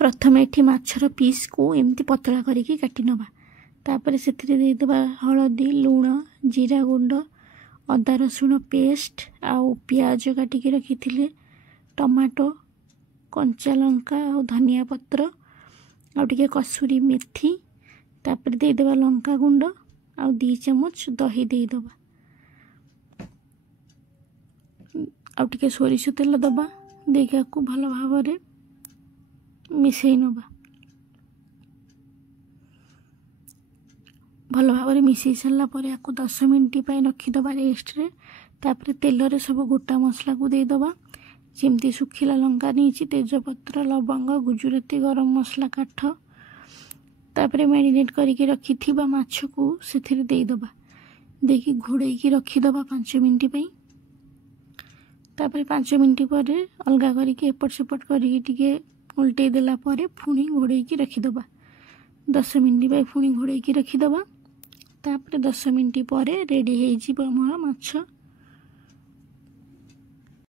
प्रथम ये माछर पीस को एमती पतला करके काटी नवा तापर से देदेबा हलदी लुण जीरा गुंड अदा रसुण पेस्ट आउ पियाज काटिकी रखी टमाटो कंचा लंका और धनिया पत्र आउटे कसूरी मेथी तापर देदेबा लंका गुंड आउ 2 चम्मच दही देदेबा आउटे सोरिष तेल दबा देखा भल भाव मिसई नवा भल भाव मिसई सारा पर या 10 मिनट रखीदबा रेस्ट रे तापर तेल रे सब गोटा मसला को देदेबा जमती सुखिला लंका नहीं तेजपत्र लवंग गुजुराती गरम मसला काठ तापर मैरिनेट करके रखी माछ को से देदेबा देखी घोड़े रखीदबा 5 मिनट तापर 5 मिनट पर अलगा करके एपट सेपट करके उल्टे देला परे पुणी घोड़े रखीदबा 10 मिनट पुणी घोड़े रखीदबा तापर 10 मिनट पर रेडी हो मोर माछ।